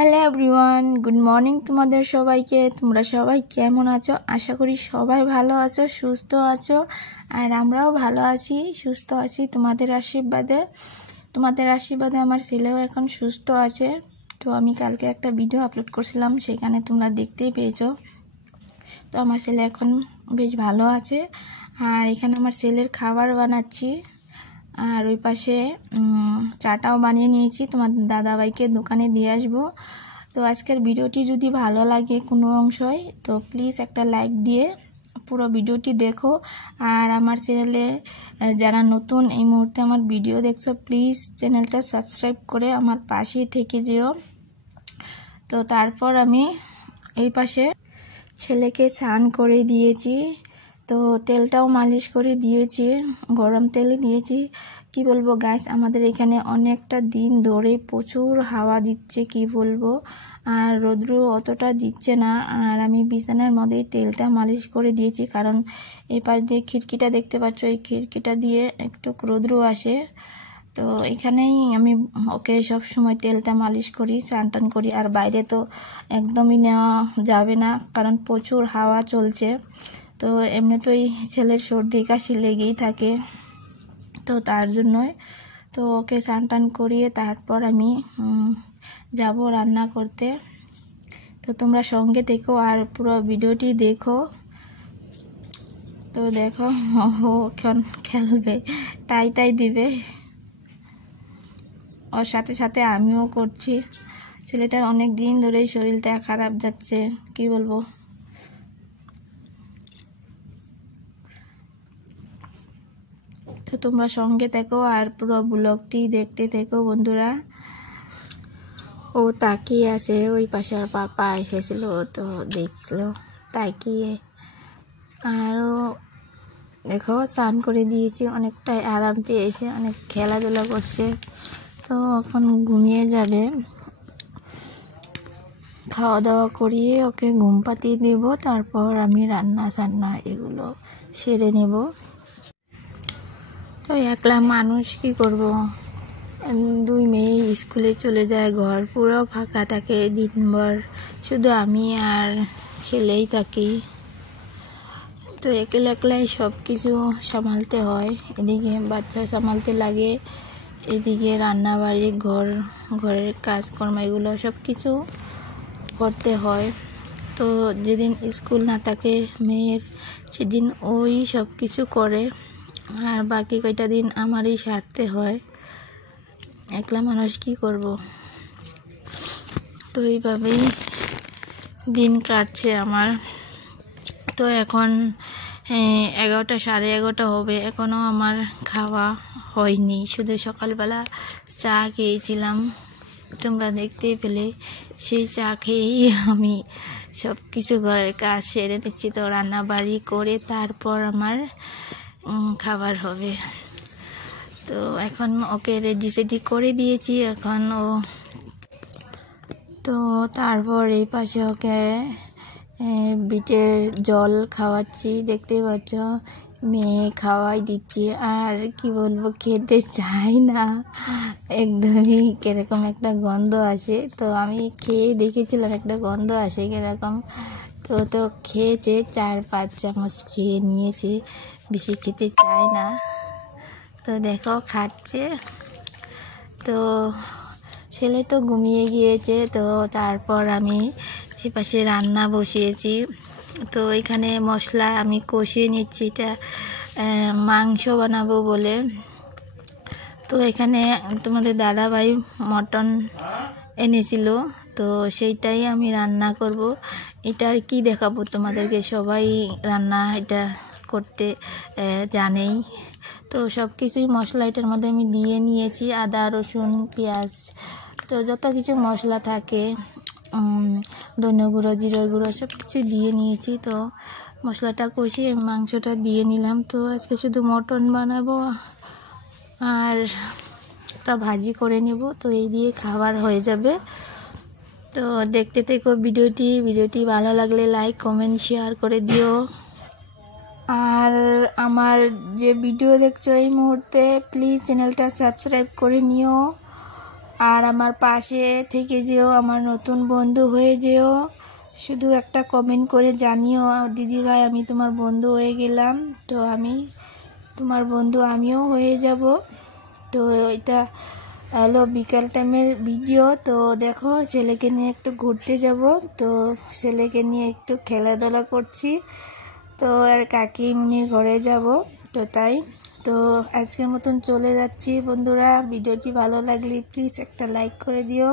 Hello everyone, good morning তোমাদের সবাইকে। তোমরা সবাই কেমন আছো? আশা করি সবাই ভালো আছো, সুস্থ আছো। আর আমরাও ভালো আছি, সুস্থ আছি তোমাদের আশীর্বাদে। আমার ছেলেও এখন সুস্থ আছে। তো আমি কালকে একটা ভিডিও আপলোড করছিলাম, সেখানে তোমরা দেখতেই পেয়েছো। তো আমার ছেলে এখন বেশ ভালো আছে। আর এখানে আমার ছেলের খাবার বানাচ্ছি, আর ওই পাশে চাটাও বানিয়ে নিয়েছি। তোমার দাদাভাইকে দোকানে দিয়ে আসবো। তো আজকের ভিডিওটি যদি ভালো লাগে কোনো অংশই, তো প্লিজ একটা লাইক দিয়ে পুরো ভিডিওটি দেখো। আর আমার চ্যানেলে যারা নতুন এই মুহূর্তে আমার ভিডিও দেখছো, প্লিজ চ্যানেলটা সাবস্ক্রাইব করে আমার পাশে থেকে যেও। তো তারপর আমি এই পাশে ছেলেকে স্নান করে দিয়েছি। তো তেলটাও মালিশ করে দিয়েছি, গরম তেলে দিয়েছি। কি বলবো গাইস, আমাদের এখানে অনেকটা দিন ধরে প্রচুর হাওয়া দিচ্ছে, কি বলবো। আর রৌদ্র অতটা দিচ্ছে না। আর আমি বিছানার মধ্যেই তেলটা মালিশ করে দিয়েছি, কারণ এই পাশ দিয়ে খিড়কিটা দেখতে পাচ্ছ, এই খিড়কিটা দিয়ে একটু রৌদ্র আসে। তো এখানেই আমি ওকে সব সময় তেলটা মালিশ করি, স্নান টান করি। আর বাইরে তো একদমই নেওয়া যাবে না, কারণ প্রচুর হাওয়া চলছে। তো এমনিতেই ছেলের সর্দি কাশি লেগেই থাকে, তো তার জন্যই। তো ওকে স্নান টান করিয়ে তারপর আমি যাব রান্না করতে। তো তোমরা সঙ্গে দেখো আর পুরো ভিডিওটি দেখো। তো দেখো, ও এখন খেলবে, তাই দিবে। ওর সাথে সাথে আমিও করছি। ছেলেটার অনেক দিন ধরেই শরীরটা খারাপ যাচ্ছে, কি বলবো। তো তোমরা সঙ্গে থেকো আর পুরো ব্লগটি দেখতে থেকো বন্ধুরা। ও তাকিয়ে আছে, ওই পাশে আর পাপা এসেছিল, তো দেখলো তাকিয়ে। আরও দেখো স্নান করে দিয়েছি, অনেকটাই আরাম পেয়েছে, অনেক খেলাধুলা করছে। তো এখন ঘুমিয়ে যাবে। খাওয়া দাওয়া করিয়ে ওকে ঘুম পাতিয়ে দেব, তারপর আমি রান্না সান্না এগুলো সেরে নেব। তো একলা মানুষ, কি করব। দুই মেয়ে স্কুলে চলে যায়, ঘর পুরো ফাঁকা থাকে দিনভর, শুধু আমি আর ছেলেই থাকি। তো একলাই সব কিছু সামালতে হয়। এদিকে বাচ্চা সামালতে লাগে, এদিকে রান্না বাড়ি, ঘরের কাজকর্ম এগুলো সব কিছু করতে হয়। তো যেদিন স্কুল না থাকে মেয়ের, সেদিন ওই সব কিছু করে, আর বাকি কয়টা দিন আমারই সারতে হয়। একলা মানুষ, কি করব। তো এইভাবেই দিন কাটছে আমার। তো এখন 11টা, 11:30 হবে, এখনও আমার খাওয়া হয়নি। শুধু সকালবেলা চা খেয়েছিলাম, তোমরা দেখতেই পেলে। সেই চা খেয়েই আমি সব কিছু ঘরের কাজ সেরে নিচ্ছি। তো রান্না বাড়ি করে তারপর আমার খাবার হবে। তো এখন ওকে রেডি সেডি করে দিয়েছি, এখন ও। তো তারপর এই পাশে ওকে বিটের জল খাওয়াচ্ছি, দেখতেই পাচ্ছ। মেয়ে খাওয়াই দিচ্ছি, আর কি বলবো, খেতে চাই না একদমই। কিরকম একটা গন্ধ আসে। তো আমি খেয়ে দেখেছিলাম একটা গন্ধ আসে কিরকম। তো খেয়েছে, 4-5 চামচ খেয়ে নিয়েছে, বেশি খেতে চায় না। তো দেখো খাচ্ছে। তো ছেলে তো ঘুমিয়ে গিয়েছে। তো তারপর আমি এই পাশে রান্না বসিয়েছি। তো এখানে মশলা আমি কষিয়ে নিচ্ছি, এটা মাংস বানাবো বলে। তো এখানে তোমাদের দাদাভাই মটন এনেছিল, তো সেইটাই আমি রান্না করব। এটা আর কি দেখাবো তোমাদেরকে, সবাই রান্না এটা করতে জানেই। তো সব কিছুই মশলা এটার মধ্যে আমি দিয়ে নিয়েছি, আদা রসুন পেঁয়াজ, তো যত কিছু মশলা থাকে, ধনে গুঁড়ো জিরার গুঁড়ো সব কিছু দিয়ে নিয়েছি। তো মশলাটা কষিয়ে মাংসটা দিয়ে নিলাম। তো আজকে শুধু মটন বানাবো আর একটা ভাজি করে নেব, তো এই দিয়ে খাবার হয়ে যাবে। তো দেখতে থেকো ভিডিওটি ভালো লাগলে লাইক কমেন্ট শেয়ার করে দিও। আর আমার যে ভিডিও দেখছো এই মুহূর্তে, প্লিজ চ্যানেলটা সাবস্ক্রাইব করে নিও। আর আমার পাশে থেকে যেও, আমার নতুন বন্ধু হয়ে যেও। শুধু একটা কমেন্ট করে জানিও দিদি ভাই আমি তোমার বন্ধু হয়ে গেলাম। তো আমি তোমার বন্ধু আমিও হয়ে যাব। তো এটা হলো বিকাল টাইমের ভিডিও। তো দেখো ছেলেকে নিয়ে একটু ঘুরতে যাব। তো ছেলেকে নিয়ে একটু খেলাধুলা করছি। তো আর কাকিমুনির ঘরে যাব। তো তাই তো আজকের মতন চলে যাচ্ছি বন্ধুরা। ভিডিওটি ভালো লাগলে প্লিজ একটা লাইক করে দিও।